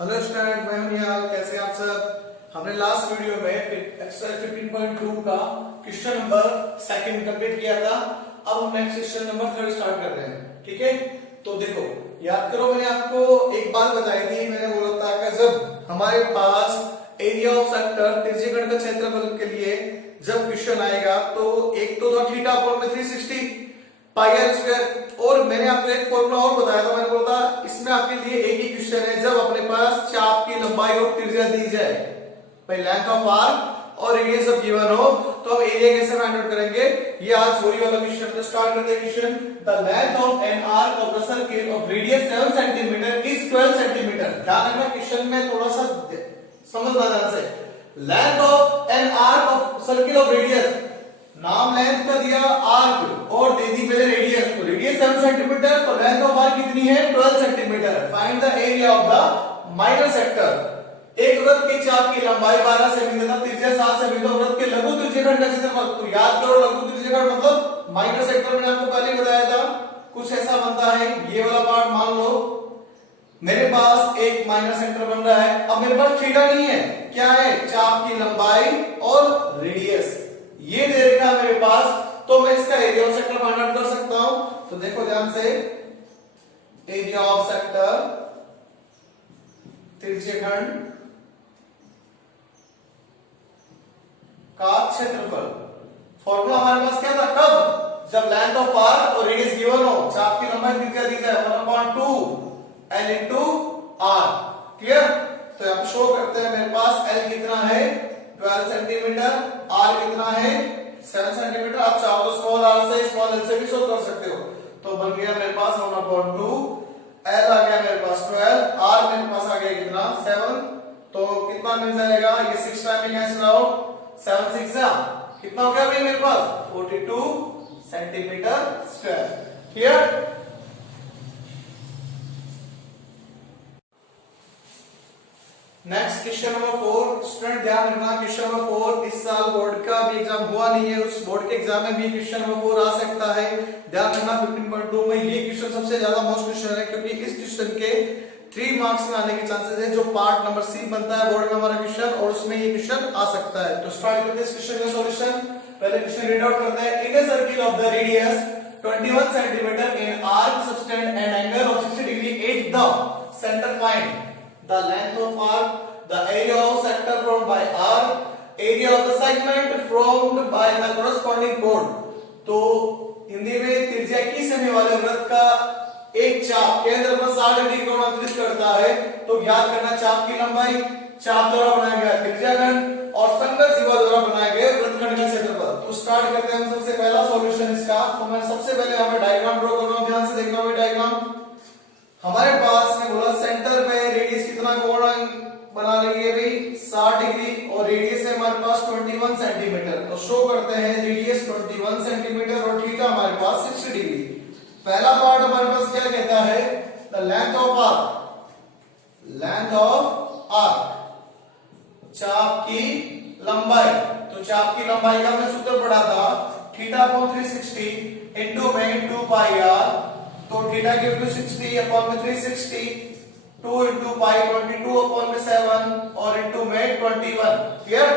Hello student, मैं हूं निहाल। कैसे हैं आप सब। हमने लास्ट वीडियो में एक्सरसाइज 15.2 का क्वेश्चन नंबर सेकंड कंप्लीट किया था। अब हम next question number third start कर रहे हैं। ठीक है, तो देखो याद करो, मैंने आपको एक बात बताई थी। मैंने बोला था कि जब हमारे पास एरिया ऑफ सेक्टर त्रिज्यखंड का क्षेत्रफल के लिए जब क्वेश्चन आएगा तो एक तो थीटा अपॉन में 360 पाई आर स्क्वायर, और मैंने आपको एक फॉर्मूला और बताया था। मैंने बोला था इसमें आपके लिए एक ही क्वेश्चन है जब अपने पास चाप की लंबाई और त्रिज्या दी जाए, भाई लेंथ ऑफ आर्क और रेडियस ऑफ गिवन हो, तो हम एरिया कैसे फाइंड आउट करेंगे। ये आज वही वाला क्वेश्चन। तो स्टार्ट करते हैं question. The length of an arc of the circle of radius 7 centimetre is 12 centimetre. ध्यान रखना, क्वेश्चन में थोड़ा सा समझना ध्यान से। Length of an arc of circle of radius, नाम लेंथ का दिया आर्क और दे दी पहले रेडियस। तो रेडियस 7 सेंटीमीटर, तो लेंथ ऑफ आर्क कितनी है 12 centimetre. Find the area of the minor sector. एक वृत्त की चाप की लंबाई 12 सेमी तथा त्रिज्या 7 सेमी, तो वृत्त के लघु त्रिज्यखंड का क्षेत्रफल। तो याद करो, लघु त्रिज्यखंड मतलब माइनर सेक्टर। मैंने आपको पहले बताया था कुछ ऐसा बनता है। ये वाला पार्ट मान लो मेरे पास एक माइनर सेक्टर बन रहा है। अब मेरे पास थीटा नहीं है, क्या है चाप की लंबाई और रेडियस ये दे रखा है मेरे पास, तो मैं इसका area of sector find out कर सकता हूं। तो देखो ध्यान से, एरिया ऑफ सेक्टर त्रिज्यखंड का क्षेत्रफल। फॉर्मूला हमारे पास क्या था, कब जब लेंथ ऑफ आर्क और रेडियस गिवन हो, चाप की लंबाई त्रिज्या दी जाए 1/2 L into R। क्लियर। तो यहां पे शो करते हैं मेरे पास L कितना है 12 सेंटीमीटर, R कितना है 7 सेंटीमीटर। आप चाहो तो स्मॉल r से स्मॉल l से भी शो कर सकते हो। तो बन गया मेरे पास 1/2, L आ गया मेरे पास 12, R मेरे पास आ गया कितना 7। तो कितना मिल जाएगा, ये 6 टाइम में कैंसिल आउट, 7 6 कितना हो गया भाई मेरे पास 42 centimetre square. Clear. Next question number 4। Student ध्यान रखना, क्वेश्चन नंबर 4 इस साल बोर्ड का भी एग्जाम हुआ नहीं है, उस बोर्ड के एग्जाम में भी क्वेश्चन नंबर 4 आ सकता है। ध्यान रखना 15.2 में ये क्वेश्चन सबसे ज्यादा मोस्ट क्वेश्चन है, क्योंकि इस क्वेश्चन के 3 मार्क्स में आने के चांसेस है। जो पार्ट नंबर सी बनता है बोर्ड में हमारा क्वेश्चन, और उसमें ये क्वेश्चन आ सकता है। तो स्टार्ट करते हैं इस क्वेश्चन का सॉल्यूशन। पहले क्वेश्चन रीड आउट करते हैं। In a circle of the radius 21 centimetre in arc subtend and angle of 60 degree at the centre find the length of arc, the area of sector formed by arc, area of the segment formed by the corresponding chord। तो हिंदी में त्रिज्या की semi वाले वृत्त का एक चाप केंद्र पर 60 डिग्री कोण अंतरित करता है। तो याद करना, चाप की लंबाई, चाप द्वारा बनाया गया त्रिज्याखंड और संगत जीवा द्वारा बनाए गए वृत्तखंड का क्षेत्रफल। तो स्टार्ट करते हैं हम सबसे पहला सॉल्यूशन इसका। तो मैं सबसे पहले यहाँ पे डायग्राम ड्रॉ कर रहा हूँ, ध्यान से देखना है डायग्राम। हमारे पास में बोला सेंटर पे रेडियस कितना कोण बना रही है भाई 60 डिग्री, और रेडियस है हमारे पास 21 सेंटीमीटर। तो शो करते हैं रेडियस 21 सेंटीमीटर और थीटा हमारे पास 60 डिग्री। पहला पार्ट हमारे पास क्या कहता है, the length of arc, length of arc चाप की लंबाई। तो चाप की लंबाई का मैं सूत्र पढ़ा था, थीटा अपॉन 360 इनटू में 2 पाई आर। तो थीटा की वैल्यू 60 अपॉन में 360, 2 into पाई 22 अपॉन में 7 और इनटू में 21। क्लियर।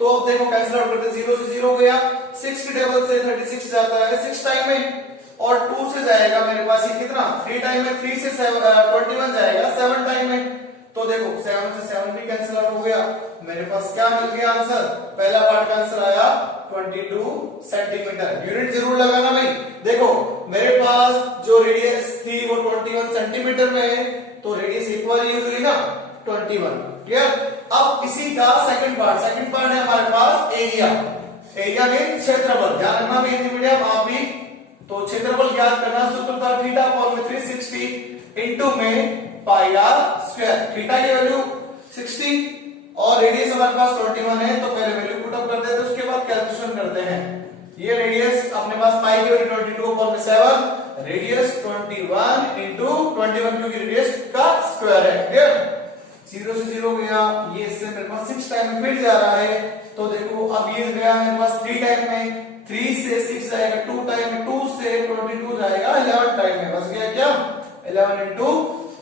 तो अब देखो कैंसिल आउट करते, 0 से 0 गया, 6 टेबल से 36 जाता है 6 टाइम में, और 2 से जाएगा मेरे पास ये कितना 3 टाइम में, 3 से 21 जाएगा 7 टाइम में। तो देखो 7 से 7 भी कैंसिल आउट हो गया। मेरे पास क्या मिल गया आंसर, पहला पार्ट का आंसर आया 22 सेंटीमीटर। यूनिट जरूर लगाना भाई। देखो मेरे पास जो रेडियस थी वो 21 सेंटीमीटर में है, तो रेडियस एक बार यूज हुई ना 21। क्लियर। अब इसी का सेकंड पार्ट है हमारे पास एरिया। एरिया मीन क्षेत्रफल। ध्यान रखना भी हिंदी मीडियम आप भी। तो क्षेत्रफल ज्ञात करना, सूत्र था थीटा अपॉन में 360 इनटू में पाई आर स्क्वायर। थीटा की वैल्यू 60 और रेडियस हमारे पास 21 है, तो पहले वैल्यू पुट अप करते हैं, तो उसके बाद कैलकुलेशन करते हैं। ये रेडियस अपने पास पाई की वैल्यू 22 अपॉन में 7, रेडियस 21 इनटू 21 क्योंकि रेडियस का स्क्वायर है। क्लियर। 0 से 0 गया, ये इससे मेरे पास 6 टाइम में फिर जा रहा है। तो देखो अब ये गया मेरे पास 3 टाइम में, 3 से 6 जाएगा 2 टाइम में, 2 से 22 जाएगा 11 टाइम में। बस गया क्या 11 इनटू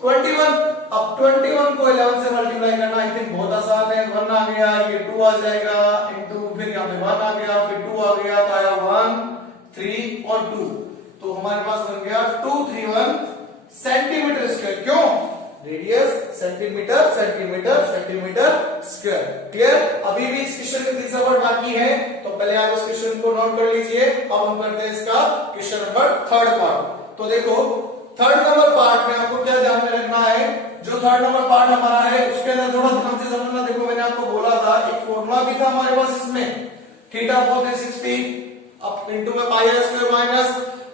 21। अब 21 को 11 से मल्टीप्लाई करना आई थिंक बहुत आसान है। 1 आ गया, ये 2 आ जाएगा इनटू, फिर यहाँ पे 1 आ गया, फिर 2 आ गया, तो आया 1 3 और 2, तो हमारे पास बन गया 231 सेंटीमीटर स्क्वायर। क्यों? Radius centimetre centimetre centimetre square. Clear? अभी भी इस क्वेश्चन में तीसरा वर्ड बाकी है, तो पहले आप इस क्वेश्चन को नोट कर लीजिए। अब हम करते हैं इसका क्वेश्चन नंबर थर्ड पार्ट। तो देखो थर्ड नंबर पार्ट में आपको क्या ध्यान में रखना है, जो थर्ड नंबर पार्ट हमारा है उसके अंदर थोड़ा ध्यान से समझना। देखो मैंने आपको बोला था एक फॉर्मूला भी था हमारे पास इसमें, थीटा अपॉन 360 अब इनटू में pi r square minus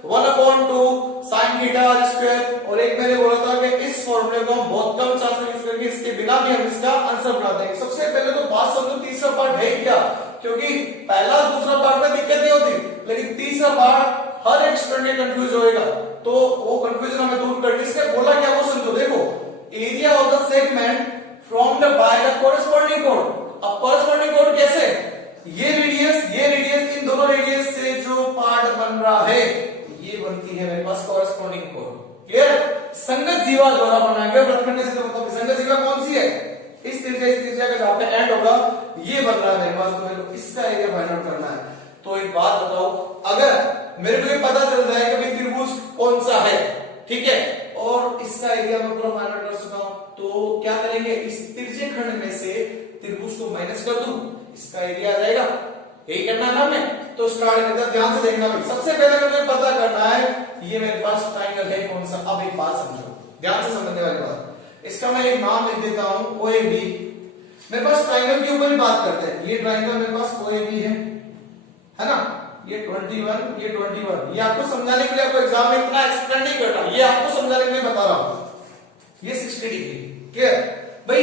1/2 sin theta r square. और एक मैंने बोला था कि इस फॉर्मूले को हम बहुत कम चांस में यूज करेंगे, इसके बिना भी हम इसका आंसर बना देंगे। सबसे पहले तो बात समझो तीसरा पार्ट है क्या, क्योंकि पहला दूसरा पार्ट में दिक्कत नहीं होती, लेकिन तीसरा पार्ट हर एक स्टूडेंट कंफ्यूज होएगा, तो वो कंफ्यूजन हमें दूर करनी। इसने बोला क्या वो समझो। देखो area of the segment from the by the corresponding code. अब कोरस्पॉन्डिंग कोड कैसे, ये रेडियस इन दोनों रेडियस से जो पार्ट बन रहा है ये बनती है मेरे पास कोरस्पॉन्डिंग कोड। क्लियर? संगत जीवा द्वारा बनाया गया वृत्तखंड से, तो मतलब संगत जीवा कौन सी है, इस त्रिज्या का जहां पे एंड होगा ये बन रहा है मेरे पास, तो मेरे को इसका एरिया फाइंड आउट करना है। तो एक बात बताओ, अगर मेरे को ये पता चल जाए कि भाई त्रिभुज कौन सा है, ठीक है, और इसका एरिया मैं पूरा फाइंड आउट कर चुका हूं, तो क्या करेंगे, इस त्रिज्य खंड में से त्रिभुज को माइनस कर दूं, इसका एरिया आ जाएगा। यही करना है ना हमें। तो स्टार्ट करते हैं, ध्यान से देखना भाई। सबसे पहले मुझे पता करना है ये मेरे पास ट्रायंगल है कौन सा। अब एक बात समझो, ध्यान से समझने वाली बात, इसका मैं एक नाम लिख देता हूं OAB। मेरे पास ट्रायंगल के ऊपर बात करते हैं। ये ट्रायंगल मेरे पास OAB है ना, ये 21 ये 21। ये आपको समझाने के लिए, आपको एग्जाम में इतना एक्सप्लेन नहीं करना, ये आपको समझाने के लिए बता रहा हूं। ये 60 डिग्री। क्लियर भाई?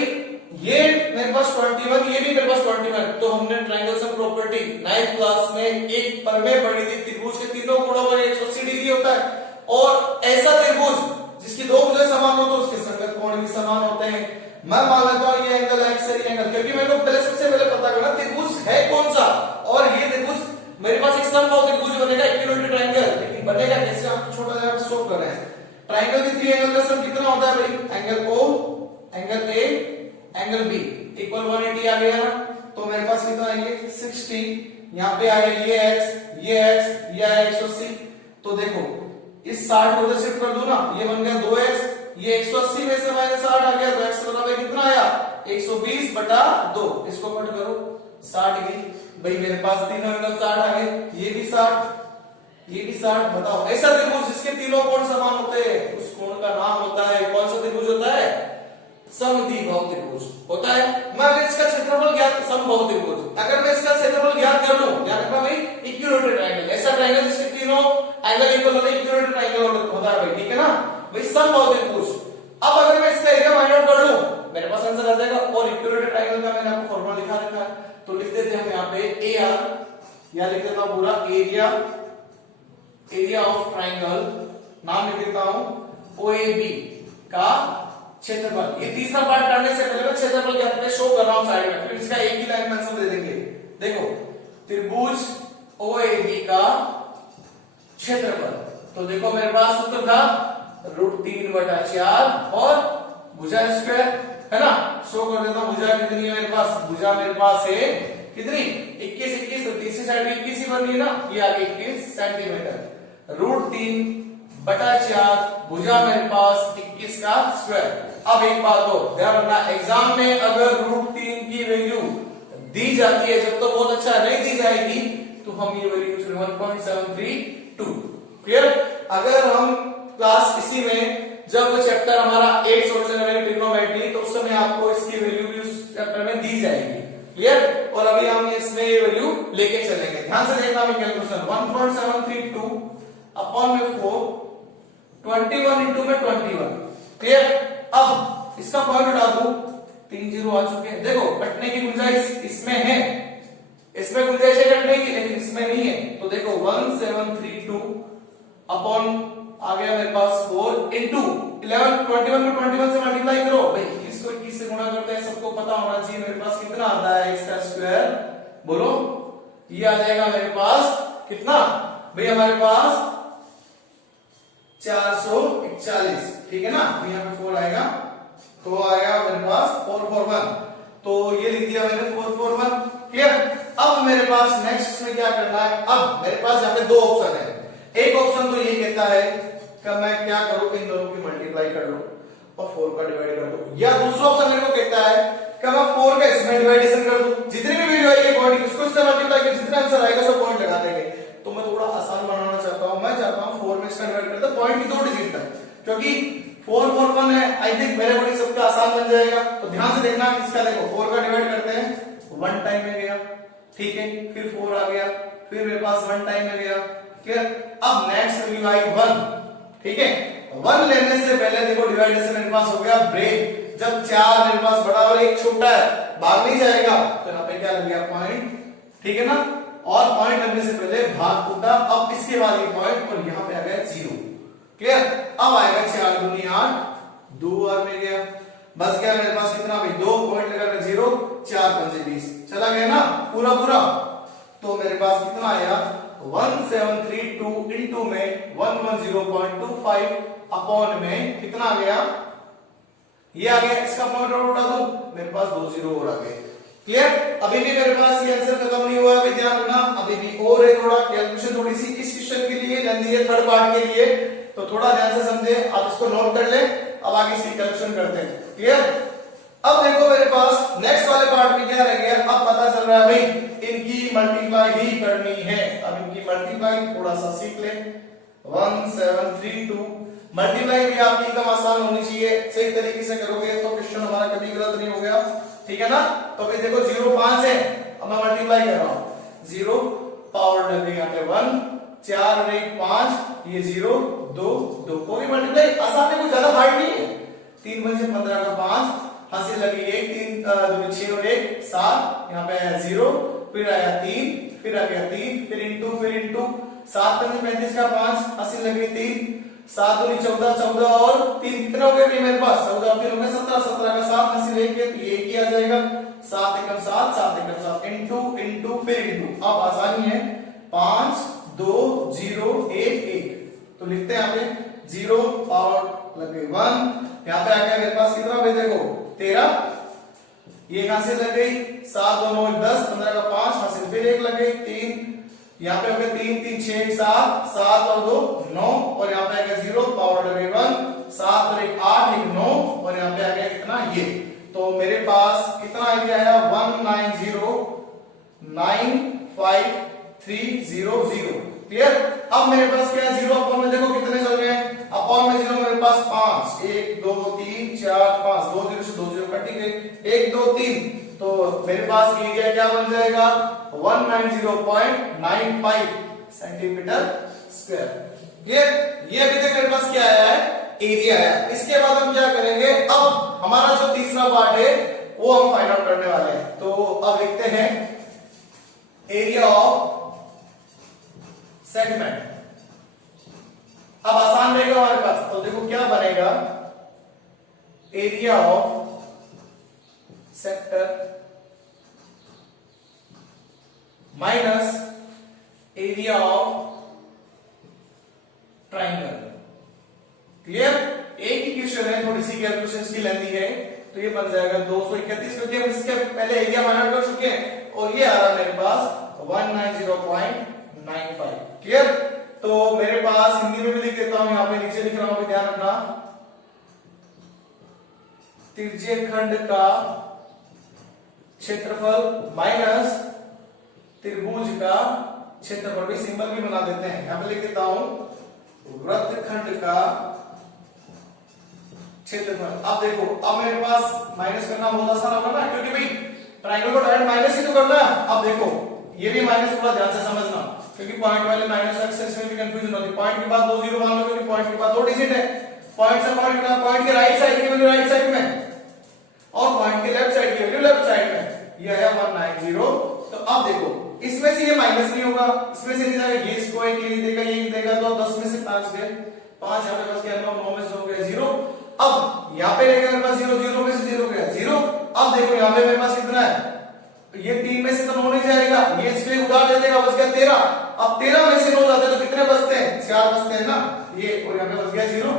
ये मेरे पास 21, ये भी मेरे पास 21। तो हमने triangle sum property 9th class में एक प्रमेय पढ़ी थी, त्रिभुज के तीनों कोणों पर 180 डिग्री होता है, और ऐसा त्रिभुज जिसकी दो भुजें समान हो तो उसके संगत कोण भी समान होते हैं। मैं मान लेता हूं ये एंगल एक्स है, ये एंगल, क्योंकि मेरे को पहले सबसे पहले पता करना त्रिभुज है कौन सा, और ये त्रिभुज मेरे पास एक समबाहु त्रिभुज बनेगा, इक्विलैटरल ट्रायंगल। लेकिन बनेगा कैसे, आप छोटा सा शो कर रहे हैं। ट्रायंगल के थ्री एंगल का सम कितना होता है भाई, angle O, angle A, angle B equal 180 आ गया ना, तो मेरे पास कितना आएंगे 60। यहाँ पे आ गया ये x, ये आया 180। तो देखो इस 60 को उधर शिफ्ट कर दो ना, ये बन गया 2x, ये 180 में से माइनस 60 आ गया, तो x बराबर कितना आया 120/2। इसको कट करो 60 डिग्री। भाई मेरे पास तीनों एंगल 60 आ गए, ये भी 60, ये भी 60। बताओ ऐसा त्रिभुज जिसके तीनों कोण समान होते हैं उस कोण का नाम होता है, कौन सा त्रिभुज होता है, समद्विबाहु त्रिभुज होता है। मैं अगर इसका क्षेत्रफल ज्ञात, समबाहु त्रिभुज, अगर मैं इसका क्षेत्रफल ज्ञात कर लूं, ध्यान रखना भाई, इक्विलैटरल ट्रायंगल, ऐसा ट्रायंगल जिसके तीनों एंगल इक्वल होते हैं, इक्विलैटरल ट्रायंगल होता है भाई, ठीक है ना भाई, समबाहु त्रिभुज। अब अगर मैं इसका एरिया फाइंड आउट कर लूं, मेरे पास आंसर आ जाएगा। और इक्विलैटरल ट्रायंगल का मैंने आपको फॉर्मूला दिखा रखा है, तो लिख देते हैं हम यहाँ पे AR, या लिख देता हूं पूरा एरिया ऑफ ट्रायंगल, नाम लिख देता हूं OAB का क्षेत्रफल। ये तीसरा पार्ट करने से पहले मैं क्षेत्रफल क्या करते शो कर रहा हूं साइड में, फिर इसका एक ही लाइन में आंसर दे देंगे। देखो त्रिभुज OAB का क्षेत्रफल, तो देखो मेरे पास सूत्र था √3/4 और भुजा स्क्वायर, है ना। शो कर देता हूं भुजा कितनी है मेरे पास, भुजा मेरे पास है कितनी 21, तो तीसरी साइड 21 ही बन रही है ना, ये आ गई 21 सेंटीमीटर। √3/4 भुजा मेरे पास 21 का स्क्वायर। अब एक बात और ध्यान रखना, एग्जाम में अगर √3 की वैल्यू दी जाती है, जब तो बहुत अच्छा, नहीं दी जाएगी तो हम ये वैल्यू 1.732। क्लियर? अगर हम क्लास इसी में जब चैप्टर हमारा 8 सॉल्यूशन है ट्रिग्नोमेट्री, तो उस समय आपको इसकी वैल्यू भी उस चैप्टर में दी जाएगी। क्लियर? और अभी हम इसमें ये वैल्यू लेके चलेंगे। ध्यान से देखना मैं कैलकुलेशन 1.732 अपॉन में 4, 21 इंटू में 21। क्लियर? अब इसका पॉइंट उठा दूं, 3 जीरो आ चुके हैं। देखो कटने की गुंजाइश इसमें है, इसमें गुंजाइश है कटने की, लेकिन इसमें नहीं है। तो देखो 1732 अपॉन आ गया मेरे पास 4 इंटू 11, 21 को 21 से मल्टीप्लाई करो भाई, इसको 21 से गुणा करते हैं, सबको पता होना चाहिए मेरे पास कितना आता है इसका स्क्वायर, बोलो। ये आ जाएगा मेरे पास कितना भाई, हमारे पास 441, ठीक है ना। तो यहाँ पे 4 आएगा तो आया मेरे पास 441, तो ये लिख दिया मैंने 441। क्लियर। अब मेरे पास नेक्स्ट इसमें क्या करना है, अब मेरे पास यहाँ पे दो ऑप्शन है। एक ऑप्शन तो ये कहता है कि मैं क्या करूं, इन दोनों की मल्टीप्लाई कर लूं और 4 का डिवाइड कर दूं, या दूसरा ऑप्शन मेरे को कहता है कि मैं 4 का इसमें डिवाइडेशन कर दूं, जितनी भी वैल्यू आएगी पॉइंट उसको इससे मल्टीप्लाई कर, जितना आंसर आएगा सब पॉइंट लगा देंगे। तो मैं थोड़ा आसान बनाना चाहता हूं, मैं चाहता हूं 4 में इसका डिवाइड कर दो पॉइंट की 2 डिजिट तक, क्योंकि 441 है, आई थिंक मेरे बड़ी सबका आसान बन जाएगा। तो ध्यान से देखना किसका, देखो 4 का डिवाइड करते हैं 1 टाइम में गया, ठीक है, फिर 4 आ गया, फिर मेरे पास 1 टाइम में गया। क्लियर। अब नेक्स्ट वैल्यू आई 1, ठीक है, 1 लेने से पहले देखो डिवाइडेशन मेरे पास हो गया ब्रेक, जब 4 मेरे पास बड़ा और एक छोटा है, भाग नहीं जाएगा, तो यहाँ पे क्या लग गया पॉइंट, ठीक है ना, और पॉइंट लगने से पहले भाग टूटा, अब इसके बाद ये पॉइंट और यहाँ पे आ गया 0। क्लियर। अब आएगा 4 दूनी 8, 2 और में गया, बस गया मेरे पास कितना भाई 2 पॉइंट लगा 0, 4 पंजे 20, चला गया ना पूरा पूरा। तो मेरे पास कितना आया 1732 इंटू में 110.25 अपॉन में कितना आ गया, ये आ गया, इसका पॉइंट और उठा दूं, मेरे पास 2 0 और आ गए। क्लियर। अभी भी मेरे पास ये आंसर खत्म नहीं हुआ, अभी ध्यान रखना, अभी भी और है थोड़ा कैलकुलेशन, थोड़ी सी इस क्वेश्चन के लिए लेंदी है, थर्ड पार्ट के लिए, तो थोड़ा ध्यान से समझे, आप इसको नोट कर ले। अब आगे इसकी कैलकुलेशन करते हैं। क्लियर। अब देखो मेरे पास नेक्स्ट वाले पार्ट में क्या रह गया, अब पता चल रहा है भाई इनकी मल्टीप्लाई ही करनी है। अब इनकी मल्टीप्लाई थोड़ा सा सीख ले। 1732 मल्टीप्लाई भी आपकी एकदम आसान होनी चाहिए, सही तरीके से करोगे तो क्वेश्चन हमारा कभी गलत नहीं हो गया, ठीक है ना। तो भाई देखो 0 5 है, अब मैं मल्टीप्लाई कर रहा हूं, 0 पावर लग गई यहाँ पे 1, 4 और 1 5, ये 0 2 2 को भी मल्टीप्लाई आसान है, कुछ ज्यादा हार्ड नहीं है। 3 पंजे 15 का 5, हासिल लगी 1, 3 2 6 और 1 7, यहाँ पे आया 0, फिर आया 3, फिर आ गया 3, फिर इंटू 7 पंजे 35 का 5, हासिल लगी 3, 7 दूनी 14, 14 और 3 कितना हो गया मेरे पास 14 और 3 हो गया 17, 17 का 7 हासिल 1 है, तो ये 1 ही आ जाएगा, 7 एकम 7, 7 एकम 7, इंटू फिर इंटू। अब आसानी है 5 2 0 1 1, तो लिखते हैं यहाँ पे 0 पावर लग गई 1, यहाँ पे आ गया मेरे पास कितना भाई देखो 13, ये कहां से लग गई 7 2 9 10, 15 का 5 हासिल फिर 1 लग गई 3, यहाँ पे हो गया 3 3 6 7, 7 और 2 9, और यहाँ पे आ गया 0 पावर लग गई 1, 7 और 1 8 1 9, और यहाँ पे आ गया कितना ये, तो मेरे पास कितना आया 1909530 क्लियर। अब मेरे पास क्या है 0 अपॉन में देखो कितने चल रहे हैं, अपॉन में 0 मेरे पास 5, 1 2 3 4 5, 2 0 से 2 0 कट गए, 1 2 3, तो मेरे पास एरिया क्या बन जाएगा 190.95 सेंटीमीटर स्क्वायर। क्लियर। ये अभी तक मेरे पास क्या आया है एरिया आया। इसके बाद हम क्या करेंगे, अब हमारा जो तीसरा पार्ट है वो हम फाइंड आउट करने वाले हैं। तो अब लिखते हैं एरिया ऑफ सेगमेंट। अब आसान रहेगा हमारे पास, तो देखो क्या बनेगा area of sector minus area of triangle. Clear. एक ही क्वेश्चन है, थोड़ी सी कैलकुलेशन की लेंदी है, तो ये बन जाएगा 231, क्योंकि हम इसके पहले एरिया फाइंड आउट कर चुके हैं, और ये आ रहा मेरे पास 190.95। क्लियर। तो मेरे पास हिंदी में भी लिख देता हूं, यहां पे नीचे लिख रहा हूं, ध्यान रखना, त्रिज्यीय खंड का क्षेत्रफल माइनस त्रिभुज का क्षेत्रफल, भी सिंबल भी बना देते हैं, यहां पे लिख देता हूं वृत्तखंड का क्षेत्रफल। अब देखो, अब मेरे पास माइनस करना बहुत आसान होगा ना, क्योंकि भाई ट्रायंगल को डायरेक्ट माइनस ही तो करना है। अब देखो ये भी माइनस, थोड़ा ध्यान से समझना, क्योंकि पॉइंट वाले माइनस एक्सेस में भी कंफ्यूजन होती है। पॉइंट के बाद 2 0 मान लो, क्योंकि पॉइंट के बाद 2 डिजिट है, पॉइंट से पॉइंट के राइट साइड की वैल्यू राइट साइड में, और पॉइंट के लेफ्ट साइड की वैल्यू लेफ्ट साइड में, ये है 190। तो अब देखो इसमें से ये माइनस नहीं होगा, इसमें से नहीं जाएगा, ये इसको एक ही देगा, ये ही देगा, तो 10 में से 5 गए, 5 यहाँ पे बच गया 9, 9 में से हो गया 0। अब यहाँ पे रहेगा मेरे पास 0, 0 में से 0 गया 0। अब देखो यहाँ पे मेरे पास कितना है, ये 3 में से तो 9 नहीं जाएगा, ये इसमें उधार दे देगा, बच गया 13। अब 13 में से 9 जाते हैं तो कितने बचते हैं, 4 बचते हैं ना, ये, और यहाँ पे बच गया 0।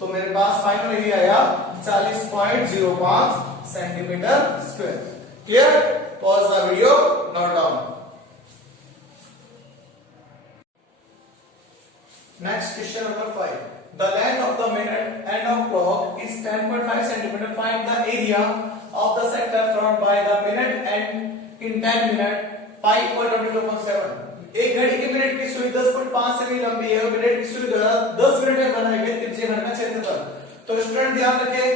तो मेरे पास फाइनल एरिया आया 40.05 centimetre square. Clear? Pause the video, note down. Next question number 5. The length of the minute end of clock is 10.5 centimeter. Find the area of the sector formed by the minute end in 10 minute. Pi equal 22.7. एक घड़ी की minute की सुई 10.5 semi लंबी है और minute की सुई 10 मिनट में बनाई गई त्रिज्या घन का क्षेत्रफल। तो स्टूडेंट ध्यान रखें,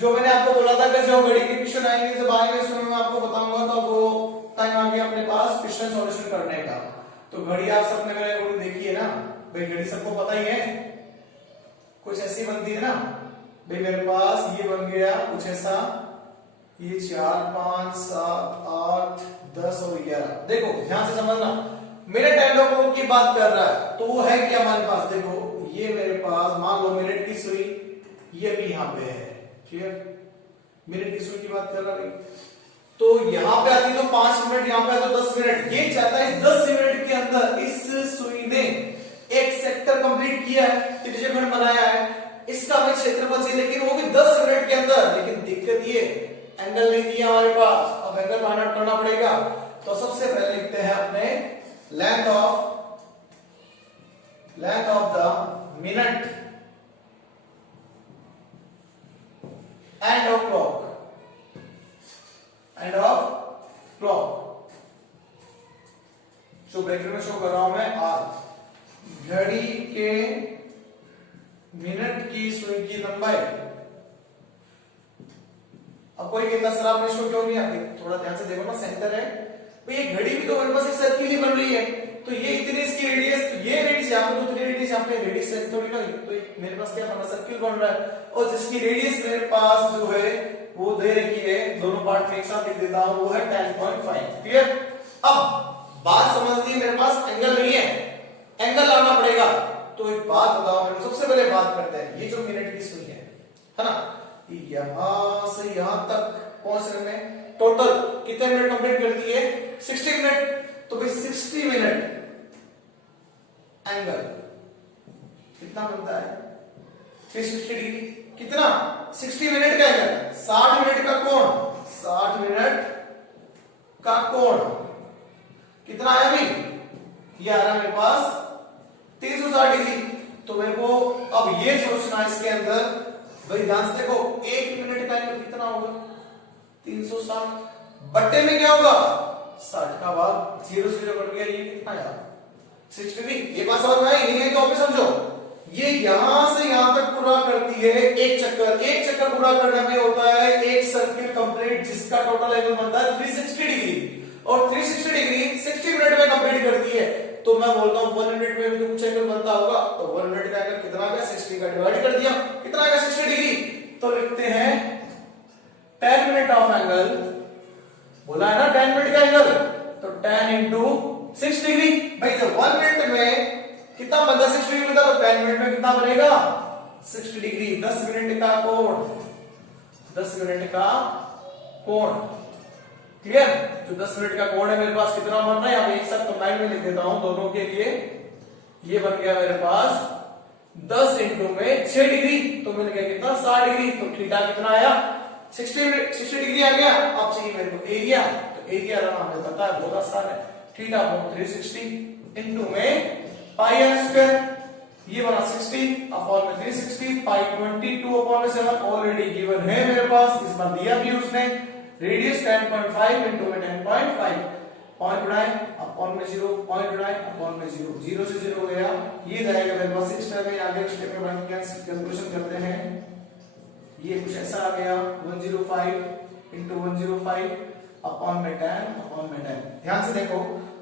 जो मैंने आपको बोला था कि जो घड़ी की क्वेश्चन आएंगे जब आएंगे उसमें मैं आपको बताऊंगा तो वो टाइम आ गया अपने पास क्वेश्चन सॉल्यूशन करने का। तो घड़ी आप सबने मेरे को देखी है ना भाई, घड़ी सबको पता ही है कुछ ऐसी बनती है ना भाई। मेरे पास ये बन गया कुछ ऐसा, ये 4 5 7 8 10 और 11। देखो ध्यान से समझना, मिनट एंड ऑफ क्लॉक की बात कर रहा है तो वो है क्या हमारे पास। देखो ये मेरे पास मान लो मिनट की सुई ये भी यहाँ पे है। क्लियर? मिनट की सुई की बात कर रहा है तो यहाँ पे आती तो 5 मिनट, यहाँ पे तो 10 मिनट। ये चाहता है 10 मिनट के अंदर इस सुई ने एक सेक्टर कंप्लीट किया है, त्रिज्यखंड बनाया है, इसका हमें क्षेत्रफल चाहिए लेकिन वो भी 10 मिनट के अंदर। लेकिन दिक्कत ये एंगल नहीं दिया हमारे पास, अब एंगल फाइंड आउट करना पड़ेगा। तो सबसे पहले लिखते हैं अपने length of the minute end of clock, जो ब्रैकेट में शो कर रहा हूं मैं आर। घड़ी के मिनट की सुई की लंबाई। अब कोई कहता सर आपने इसको क्यों नहीं आती, थोड़ा ध्यान से देखो ना, सेंटर है तो ये घड़ी भी तो मेरे पास एक सर्किल ही बन रही है तो ये इतनी इसकी रेडियस, तो ये रेडियस यहाँ पे दूसरी रेडियस यहाँ पे रेडियस लेंथ थोड़ी ना, तो मेरे पास क्या बना सर्किल बन रहा है और जिसकी रेडियस मेरे पास जो है वो दे रखी है, दोनों पार्ट में एक साथ लिख देता हूं, वो है 10.5। क्लियर? अब बात समझ ली, मेरे पास एंगल नहीं है, एंगल लाना पड़ेगा। तो एक बात बताओ मेरे को, सबसे पहले बात करते हैं ये जो मिनट की सुई है ना, यहां से यहां तक पहुंचने में टोटल कितने मिनट कंप्लीट करती है? 60 मिनट। तो भाई 60 मिनट एंगल कितना बनता है? 360 डिग्री। कितना? 60 मिनट का एंगल, 60 मिनट का कोण, 60 मिनट का कोण कितना आया भाई? ये आ रहा है मेरे पास 360 डिग्री। तो मेरे को अब ये सोचना है इसके अंदर भाई, ध्यान से देखो 1 मिनट का एंगल कितना होगा? 360 बट्टे में क्या होगा? 60 का भाग 0 से 0 कट गया, ये कितना आया? 60 डिग्री। ये बात समझ में आई? नहीं है तो अभी समझो, ये यहां से यहां तक पूरा करती है एक चक्कर। एक चक्कर पूरा करने में होता है एक सर्किल कंप्लीट जिसका टोटल एंगल बनता है 360 डिग्री, और 360 डिग्री 60 मिनट में कंप्लीट करती है। तो मैं बोलता हूं 1 मिनट में भी कुछ एंगल बनता होगा, तो 1 मिनट का एंगल कितना आ गया? 60 का डिवाइड कर दिया, कितना आ गया? 60 डिग्री। तो लिखते हैं 10 मिनट ऑफ एंगल, बोला है ना 10 मिनट का एंगल, तो 10 इंटू 6 डिग्री। भाई जब 1 मिनट में कितना बनता? 60 डिग्री बनता, तो 10 मिनट में कितना बनेगा? 60 डिग्री। 10 मिनट का कोण, 10 मिनट का कोण। क्लियर? जो 10 मिनट का कोण है मेरे पास कितना बन रहा है, यहाँ एक साथ कंबाइन में लिख देता हूं दोनों के लिए। ये बन गया मेरे पास 10 इंटू में 6 डिग्री, तो मिल गया कितना? 60 डिग्री। तो थीटा कितना आया? 60 डिग्री आ गया। अब चाहिए मेरे को एरिया, तो एरिया हमें पता है, बहुत आसान है, थीटा अपॉन 360 इंटू में पाई आर स्क्वायर। ये बना 60 अपॉन में 360, पाई 22 अपॉन में 7 ऑलरेडी गिवन है मेरे पास, इस बार दिया भी उसने। रेडियस 10.5 इंटू में 10.5, पॉइंट उड़ाए अपॉन में 0, पॉइंट उड़ाए अपॉन में 0, 0 से 0 गया, ये जाएगा मेरे पास 6 स्टेप में। आगे स्टेप में बाकी कैलकुलेशन करते हैं। ये कुछ ऐसा आ गया 105 इंटू 105 अपॉन में 10 अपॉन में 10। ध्यान से देखो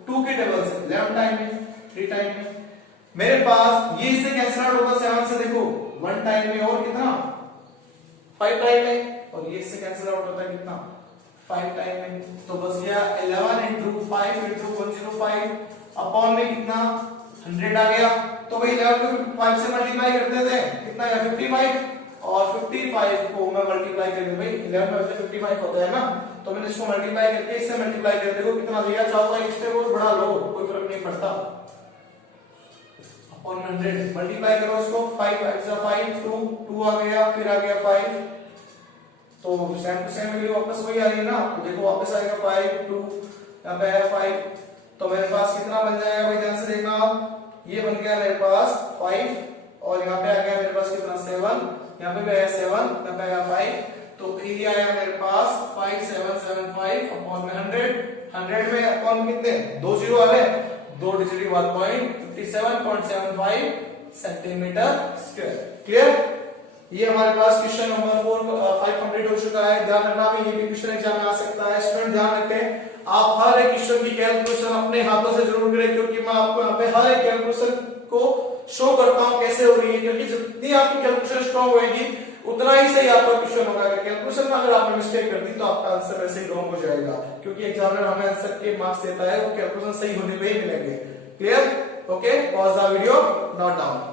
2 के टेबल से 11 टाइम में, 3 टाइम में मेरे पास, ये इससे कैंसिल आउट होगा 7 से, देखो 1 टाइम में और कितना? 5 टाइम में, और ये इससे कैंसिल आउट होता है कितना? 5 टाइम में। तो बस गया 11 इंटू 5 इंटू 105 अपॉन में कितना? 100 आ गया। तो भाई 11 को 5 से मल्टीप्लाई करते थे, कितना आया? 55, और 55 को मैं मल्टीप्लाई करके, भाई 11 में 55 होता है ना, तो मैंने इसको मल्टीप्लाई करके इससे मल्टीप्लाई कर, देखो कितना दिया? चाहो तो एक स्टेप और बढ़ा लो, कोई फर्क नहीं पड़ता। अपॉन में 100 मल्टीप्लाई करो इसको 5 5 से 5 2 आ गया फिर आ गया 5 तो सेम टू सेम वैल्यू वापस वही आ रही है ना तो देखो वापस आएगा 5 2 यहाँ पे आया 5 तो मेरे पास कितना बन जाएगा भाई ध्यान से देखना आप ये बन गया मेरे पास 5 और यहाँ पे आ गया मेरे पास कितना 7 यहाँ पे भी आया 7 यहाँ पे आया 5 तो एरिया आया मेरे पास 5775 अपॉन में 100 में अपॉन कितने दो जीरो आ रहे दो डिजिट 1.57.75 सेंटीमीटर स्क्वायर क्लियर ये हमारे पास क्वेश्चन नंबर 5 कंप्लीट हो चुका है ध्यान रखना ये भी क्वेश्चन एग्जाम में आ सकता है स्टूडेंट ध्यान रखें आप हर एक क्वेश्चन की कैलकुलेशन अपने हाथों से जरूर करें क्योंकि मैं आपको यहाँ पे हर एक कैलकुलेशन को शो करता हूँ कैसे हो रही है क्योंकि जितनी आपकी कैलकुलेशन स्ट्रॉन्ग होगी उतना ही सही आपका क्वेश्चन होगा कैलकुलेशन में अगर आपने मिस्टेक कर दी तो आपका आंसर वैसे ही रॉन्ग हो जाएगा क्योंकि एग्जामिनर हमें आंसर के मार्क्स देता है वो कैलकुलेशन सही होने पे ही मिलेंगे clear okay pause the video note down